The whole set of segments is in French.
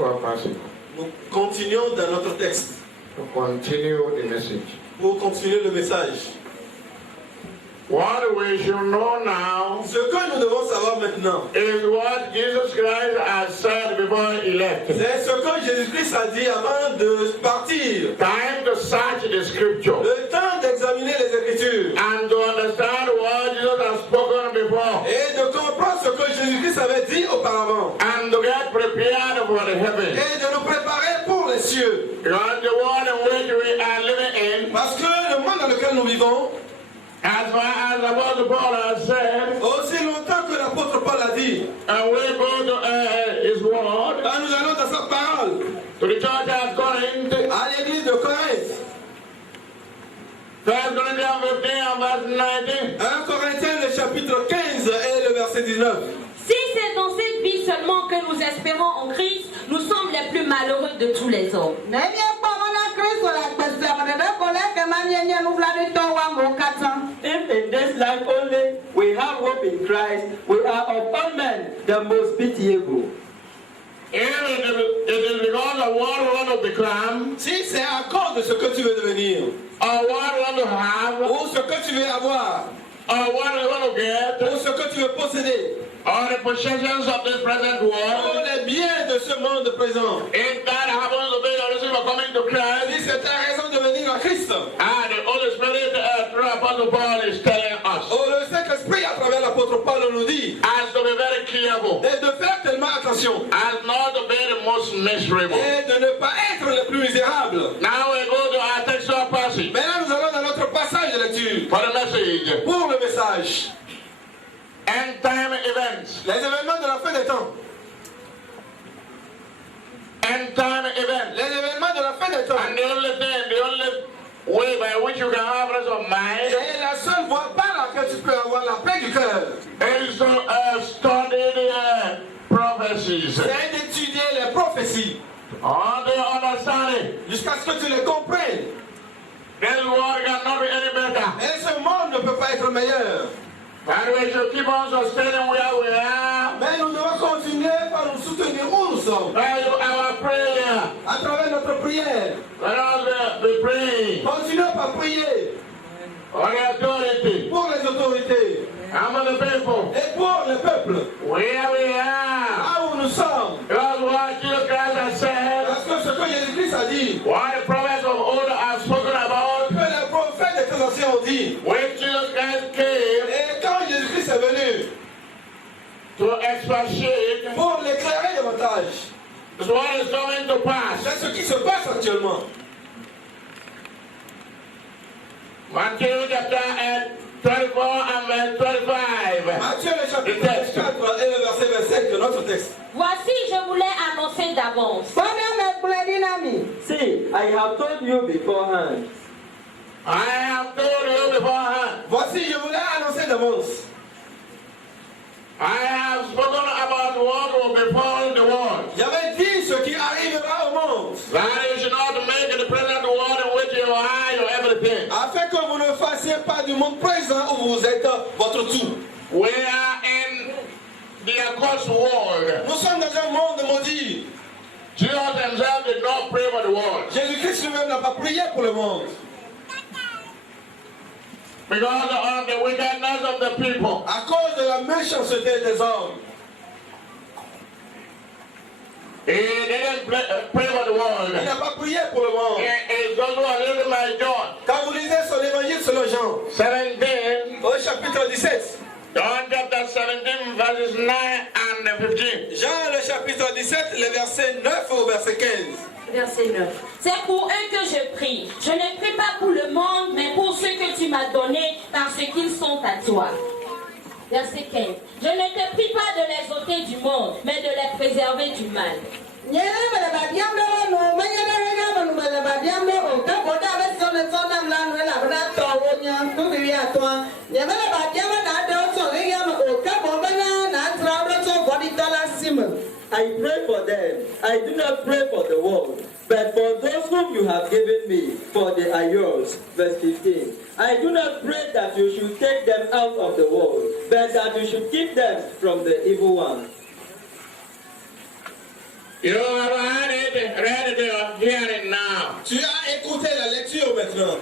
to our passage. Nous continuons dans notre texte. To continue the message. Pour continuer le message. What we should know now Ce que nous devons savoir maintenant is what Jesus Christ has said before he left. C'est ce que Jésus-Christ a dit avant de partir. Time to search the scripture. Le temps d'examiner les Écritures. And to understand what Jesus has spoken before. Et de comprendre ce que Jésus-Christ avait dit auparavant. And to get prepared for the heaven. Et de nous préparer pour les cieux. Because the world in which we are living in. Parce que le monde dans lequel nous vivons. As far as Apostle Paul has said, aussi longtemps que l'apôtre Paul a dit, and we go to his word, nous allons dans sa parole, to the church at Corinth, à l'église de Corinthe, 1 Corinthians 15 and verse 19. 1 Corinthiens le chapitre 15 et le verset 19. Si c'est dans cette vie seulement que nous espérons en Christ, nous sommes les plus malheureux de tous les hommes. If in this life only we have hope in Christ, we are of all men the most pitiable. It is because of what we want to become, si c'est à cause de ce que tu veux devenir, or what we want to have, ou ce que tu veux avoir, or what we want to get, ou ce que tu veux posséder, or the possessions of this present world, ou les biens de ce monde présent. If that happens to be the reason for coming to Christ, si c'est ta raison de venir à Christ, the Holy Spirit through Apostle Paul is telling us, le Saint-Esprit à travers l'apôtre Paul nous dit, as to be very careful, et de faire tellement attention, as not to be the most miserable, et de ne pas être le plus misérable. Now we go to our textual passage. Maintenant nous allons dans notre passage de lecture. For the message. Pour le message. End time events. Les événements de la fin des temps. End time events. Les événements de la fin des temps. And the only way by which you can have rest of mind. Et la seule voie par laquelle tu peux avoir la paix du cœur. Is to study the prophecies. C'est d'étudier les prophéties. On the understanding. Jusqu'à ce que tu les comprennes. This world cannot be any better. Et ce monde ne peut pas être meilleur. And we should keep on sustaining where we are. Mais nous devons continuer par nous soutenir où nous sommes. By our prayer. À travers notre prière. Let us be praying. Continuons par prier. For the authority. Pour les autorités. And for the people. Et pour le peuple. Where we are. Là où nous sommes. Because what Jesus Christ has said. Parce que ce que Jésus-Christ a dit. What the prophets of old have spoken about. Que les prophètes des temps anciens ont dit. When Jesus Christ came. Et quand Jésus-Christ est venu. To expatiate. Pour l'éclairer davantage. Is what is going to pass. C'est ce qui se passe actuellement. Matthew chapter 24 and verse 25. Matthieu le chapitre 24 et le verset 25 de notre texte. Voici, je vous l'ai annoncé d'avance. See, I have told you beforehand. I have told you beforehand. Voici, je vous l'ai annoncé d'avance. I have spoken about what will befall the world. J'avais dit ce qui arrivera au monde. That you should not make the present world in which you are your everything. Afin que vous ne fassiez pas du monde présent où vous êtes votre tout. We are in the accursed world. Nous sommes dans un monde maudit. Jesus himself did not pray for the world. Jésus-Christ lui-même n'a pas prié pour le monde. Because of the wickedness of the people. À cause de la méchanceté des hommes. He didn't pray for the world. Il n'a pas prié pour le monde. It's also a little like John. Quand vous lisez son évangile selon Jean, 17. au chapitre 17. John chapter 17 verses 9 and 15. Jean le chapitre 17, les versets 9 au verset 15. Verset 9. C'est pour eux que je prie. Je ne prie pas pour le monde, mais pour ceux que tu m'as donnés, parce qu'ils sont à toi. Verset 15. Je ne te prie pas de les ôter du monde, mais de les préserver du mal. I pray for them. I do not pray for the world, but for those whom you have given me, for they are yours. Verse 15. I do not pray that you should take them out of the world, but that you should keep them from the evil one. You have read the hearing now. Tu as écouté la lecture maintenant.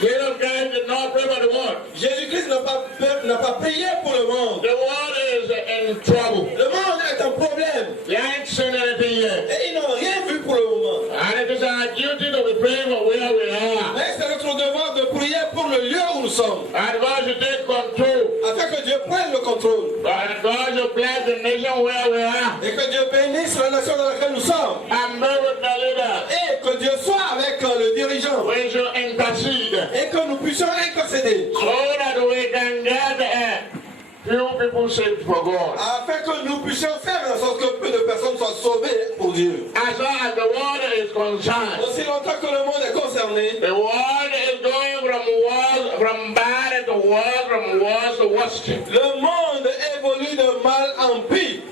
Jesus Christ did not pray for the world. Jésus-Christ n'a pas prié pour le monde. The world is in trouble. Le monde est un problème. They ain't seen anything yet. Et ils n'ont rien vu pour le moment. And it is our duty to be praying for where we are. Mais c'est notre devoir de prier pour le lieu où nous sommes. And God should take control. Afin que Dieu prenne le contrôle. And God should bless the nation where we are. Et que Dieu bénisse la nation dans laquelle nous sommes. And be with the leaders. Et que Dieu soit avec le dirigeant. We should intercede. Et que nous puissions intercéder. So that we can get few people saved for God. Afin que nous puissions faire en sorte que peu de personnes soient sauvées pour Dieu. As far as the world is concerned, Aussi longtemps que le monde est concerné, the world is going from bad to worse, from worse to worse. le monde évolue de mal en pire.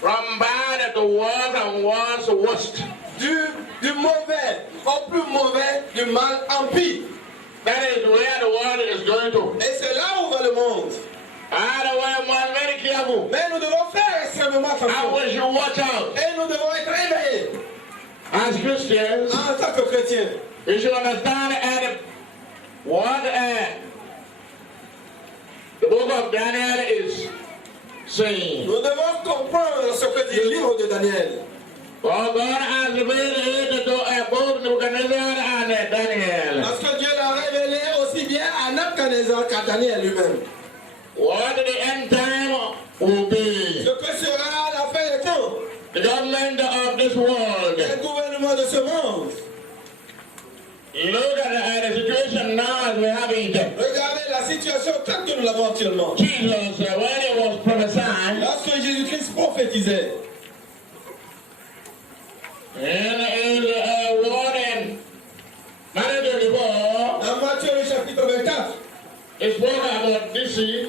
From bad to worse and worse to worse. Du mauvais au plus mauvais, du mal en pire. That is where the world is going to. Et c'est là où va le monde. Otherwise, we are very careful. Mais nous devons faire extrêmement And attention. we should watch out. Et nous devons être éveillés. As Christians, En tant que chrétiens, we should understand what the book of Daniel is saying. nous devons comprendre ce que dit le livre de Daniel. For God has revealed it to both Nebuchadnezzar and Daniel. Parce que Dieu l'a révélé aussi bien à Nebuchadnezzar qu'à Daniel lui-même. What the end time will be. Ce que sera la fin des temps. The government of this world. Le gouvernement de ce monde. Look at the situation now as we have it. Regardez la situation telle que nous l'avons actuellement. Jesus, when he was prophesying, Lorsque Jésus-Christ prophétisait, in his warning, Matthew 24, dans Matthieu le chapitre 24, he spoke about deceit.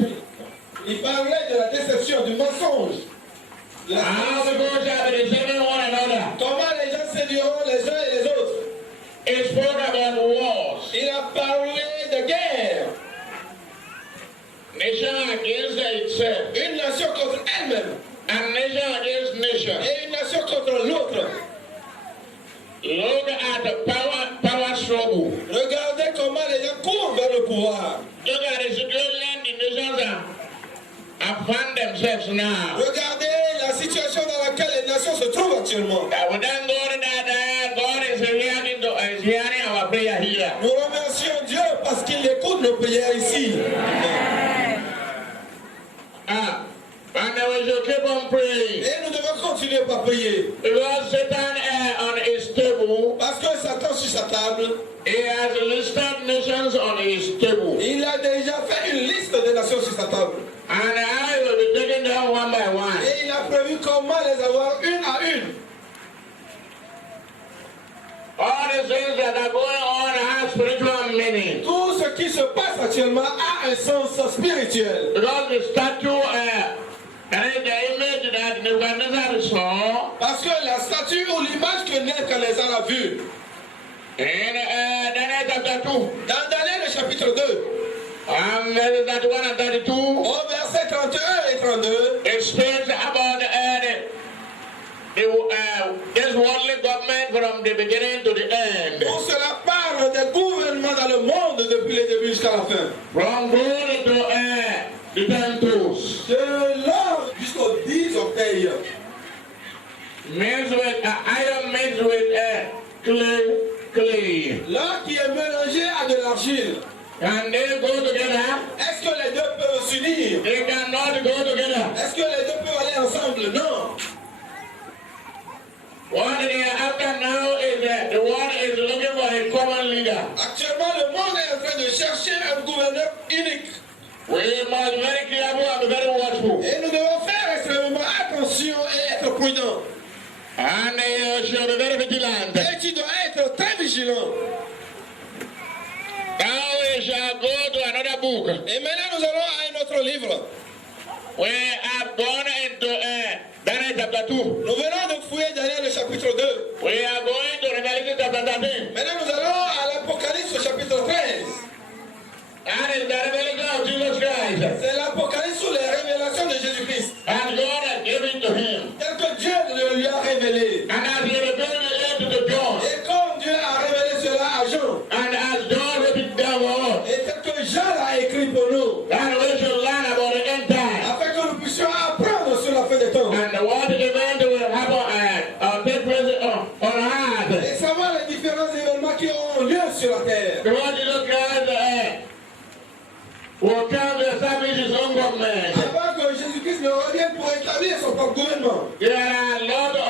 il parlait de la déception, du mensonge. De la How people shall be deceiving one another. Comment les gens séduiront les uns et les autres. He spoke about wars. Il a parlé de guerre. Nation against itself. Une nation contre elle-même. And nation against nation. Et une nation contre l'autre. Look at the power struggle. Regardez comment les gens courent vers le pouvoir. Look at the situation the nations have found themselves now. Regardez la situation dans laquelle les nations se trouvent actuellement. We thank God that God is hearing our prayer here. Nous remercions Dieu parce qu'il écoute nos prières ici. And we should keep on praying. Et nous devons continuer par prier. Because Satan on his table, Parce que Satan sur sa table, he has listed nations on his table. il a déjà fait une liste des nations sur sa table. And I will be taking them one by one. Et il a prévu comment les avoir une à une. All the things that are going on have spiritual meaning. Tout ce qui se passe actuellement a un sens spirituel. Because the statue, the image that Nebuchadnezzar saw, Parce que la statue ou l'image que Nebuchadnezzar a vue, in Daniel chapter 2, dans Daniel le chapitre 2, verses 31 and 32, au verset 31 et 32, it speaks about this worldly government from the beginning to the end. où cela parle des gouvernements dans le monde depuis le début jusqu'à la fin. From gold to the 10 toes. De l'or jusqu'aux 10 orteils. Mixed with iron mixed with clay. L'or qui est mélangé à de l'argile. Can they go together? Est-ce que les deux peuvent s'unir? They cannot go together. Est-ce que les deux peuvent aller ensemble? Non. What they are after now is that the world is looking for a common leader. Actuellement, le monde est en train de chercher un gouverneur unique. We must be very careful and be very watchful. Et nous devons faire extrêmement attention et être prudents. And they should be very vigilant. Et tu dois être très vigilant. Now we shall go to another book. Et maintenant, nous allons à un autre livre. We have gone into Daniel chapter 2. Nous venons de fouiller Daniel le chapitre 2. We are going to Revelation chapter 13. Maintenant, nous allons à l'Apocalypse au chapitre 13. That is the revelation of Jesus Christ. C'est l'Apocalypse sur les révélations de Jésus-Christ. And God has given to him. Tel que Dieu lui a révélé. And as he revealed it to John, Et comme Dieu a révélé cela à Jean, and as John wrote it down for us, et tel que Jean l'a écrit pour nous, that we should learn about the end time. afin que nous puissions apprendre sur la fin des temps. And what event will happen take place on earth. Et savoir les différents événements qui auront lieu sur la terre. Because Jesus Christ will come to establish his own government. Avant que Jésus-Christ ne revienne pour établir son propre gouvernement. There are a lot of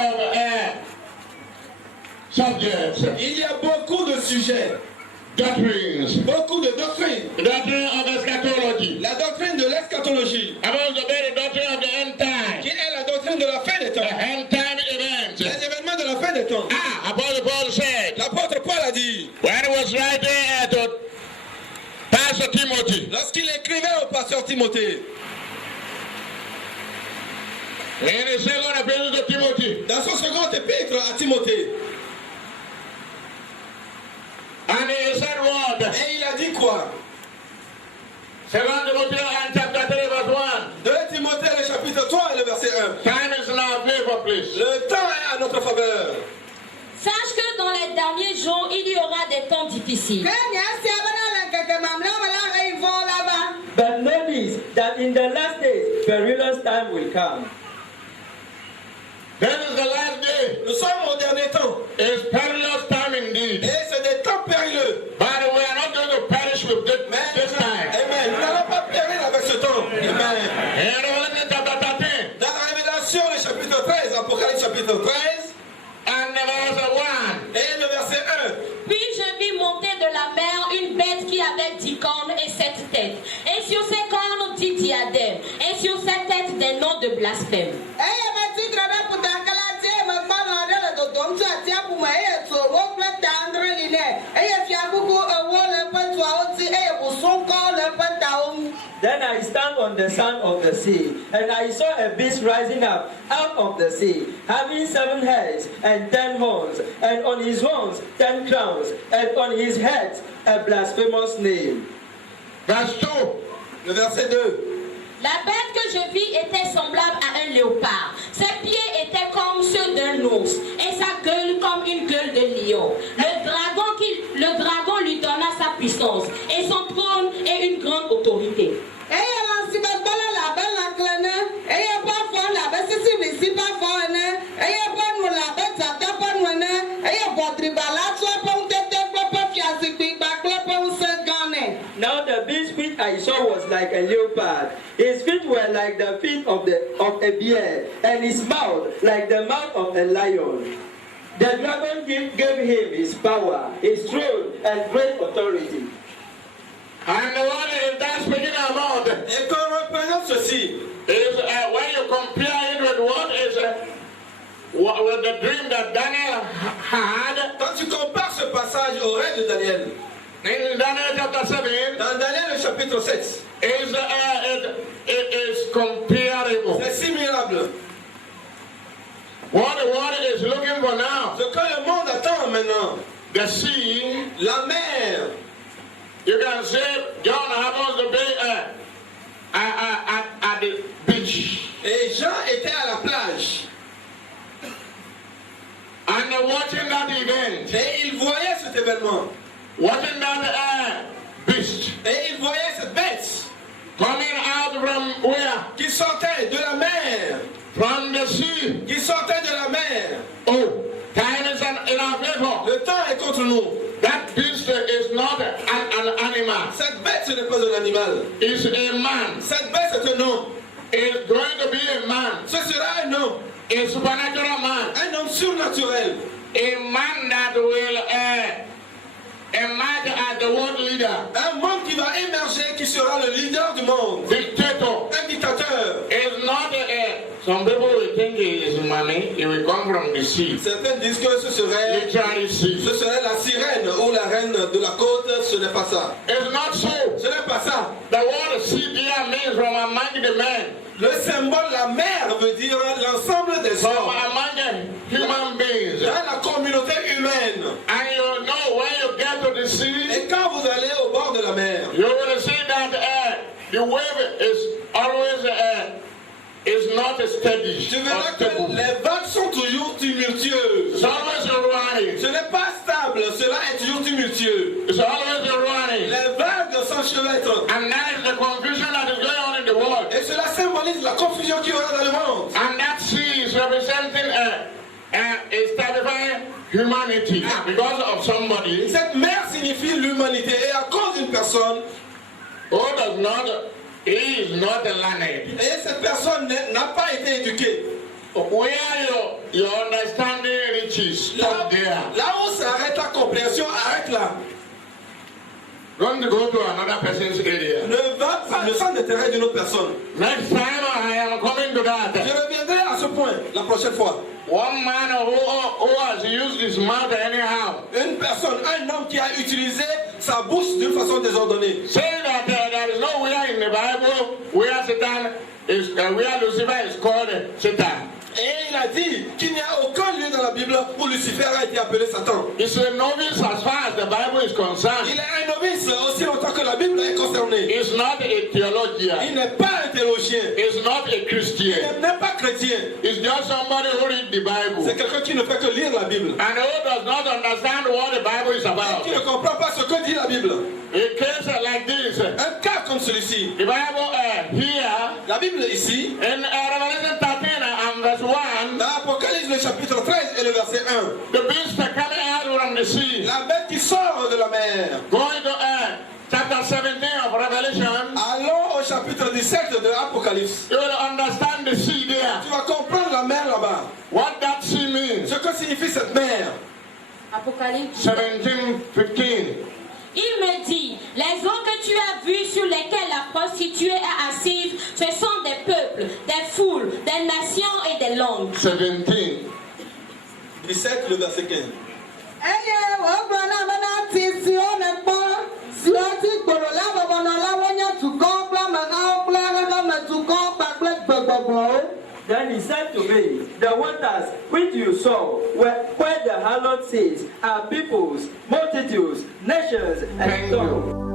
subjects, Il y a beaucoup de sujets, doctrines, beaucoup de doctrines. the doctrine of eschatology. La doctrine de l'eschatologie, About the very doctrine of the end time, qui est la doctrine de la fin des the temps. end time events. Les événements de la fin des temps. Apostle Paul said, L'apôtre Paul a dit, when he was writing to Pastor Timothy, lorsqu'il écrivait au pasteur Timothée, in the second epistle to Timothy, dans son second épître à Timothée, and he said what? et il a dit quoi? Second Timothy and chapter 3 verse 1. 2 Timothée, le chapitre 3 et le verset 1. Time is now favor, please. Le temps est à notre faveur. Sache que dans les derniers jours, il y aura des temps difficiles. But notice that in the last days, perilous time will come. This is the last day. Nous sommes au dernier temps. It's perilous time indeed. Et c'est des temps périlleux. But we are not going to perish with this time. Amen. Nous n'allons pas périr avec ce temps. Amen. In Revelation chapter 13 Dans la Révélation, le chapitre 13, Apocalypse chapitre 13, and verse 1. et le verset 1. Puis je vis monter de la mer une bête qui avait 10 cornes et 7 têtes. Et sur ses cornes 10 diadèmes. Et sur ses têtes des noms de blasphème. Then I stand on the sand of the sea, and I saw a beast rising up out of the sea, having 7 heads and 10 horns, and on his horns 10 crowns, and on his head a blasphemous name. Verse 2. Le verset 2. La bête que je vis était semblable à un léopard. Ses pieds étaient comme ceux d'un ours et sa gueule comme une gueule de lion. Le dragon lui donna sa puissance et son trône et une grande autorité. Now the beast which I saw was like a leopard. His feet were like the feet of a bear, and his mouth like the mouth of a lion. The dragon gave him his power, his throne, and great authority. And what is that speaking about? Et qu'on représente ceci. Is when you compare it with what is with the dream that Daniel had. Quand tu compares ce passage au rêve de Daniel, In Daniel chapter 7, dans Daniel le chapitre 7, it is comparable. c'est similable. What the world is looking for now, Ce que le monde attend maintenant, the sea, la mer. you can say John happens to be at the beach. Et Jean était à la plage. And watching that event, Et il voyait cet événement. watching that beast Et il voyait cette bête coming out from where? qui sortait de la mer. From the sea. Qui sortait de la mer. Oh, time is in our favor. Le temps est contre nous. That beast is not an animal. Cette bête, ce n'est pas un animal. It's a man. Cette bête, c'est un homme. It's going to be a man. Ce sera un homme. A supernatural man. Un homme surnaturel. A man that will emerge as the world leader. Un monde qui va émerger, qui sera le leader du monde. Dictator. Un dictateur. It's not some people will think it is money. It will come from the sea. Certains disent que ce serait la sirène ou la reine de la côte. Ce n'est pas ça. It's not so. Ce n'est pas ça. The word sea there means from among the men. Le symbole, la mer, veut dire l'ensemble des From hommes. among the human beings. Dans la communauté humaine. And you know when you get to the sea, Et quand vous allez au bord de la mer, you will see that the wave is always is not steady. tu verras que les vagues sont toujours tumultueux. It's always running. Ce n'est pas stable, cela est toujours tumultueux. It's always running. Les vagues s'enchevêtrent. And that is the confusion that is going on in the world. Et cela symbolise la confusion qu'il y aura dans le monde. And that sea is representing a stabilifying humanity because of somebody Cette mer signifie l'humanité. Et à cause d'une personne, who does not, he is not learned. et cette personne n'a pas été éduquée. Where your understanding reaches, stop there. Là où s'arrête la compréhension, arrête là. Don't go to another person's area. Ne va pas le centre d'intérêt d'une autre personne. Next time I am coming to Je that. reviendrai à ce point la prochaine fois. One man who has used his mouth anyhow. Une personne, un homme qui a utilisé sa bouche d'une façon désordonnée. Say that there is nowhere in the Bible where Satan is, where Lucifer is called Satan. Et il a dit qu'il n'y a aucun lieu dans la Bible où Lucifer a été appelé Satan. He's a novice as far as the Bible is concerned. Il est un novice aussi longtemps que la Bible est concernée. He's not a theologian. Il n'est pas un théologien. He's not a Christian. Il n'est pas chrétien. He's just somebody who reads the Bible. C'est quelqu'un qui ne fait que lire la Bible. And who does not understand what the Bible is Et about. qui ne comprend pas ce que dit la Bible. A case like this, Un cas comme celui-ci. the Bible here La Bible ici, in Revelation 13 and verse 1, dans Apocalypse le chapitre 13 et le verset 1. the beast coming out from the sea, La bête qui sort de la mer. going to chapter 17 of Revelation, Allons au chapitre 17 de Apocalypse. you will understand the sea there. Tu vas comprendre la mer là-bas. What that sea means. Ce que signifie cette mer. Apocalypse. 17:15. Il me dit, les eaux que tu as vues sur lesquelles la prostituée est assise, ce sont des peuples, des foules, des nations et des langues. 17. 17, le verset 15. Then he said to me, the waters which you saw, where the harlot sits, are peoples, multitudes, nations, and Thank you. tongues.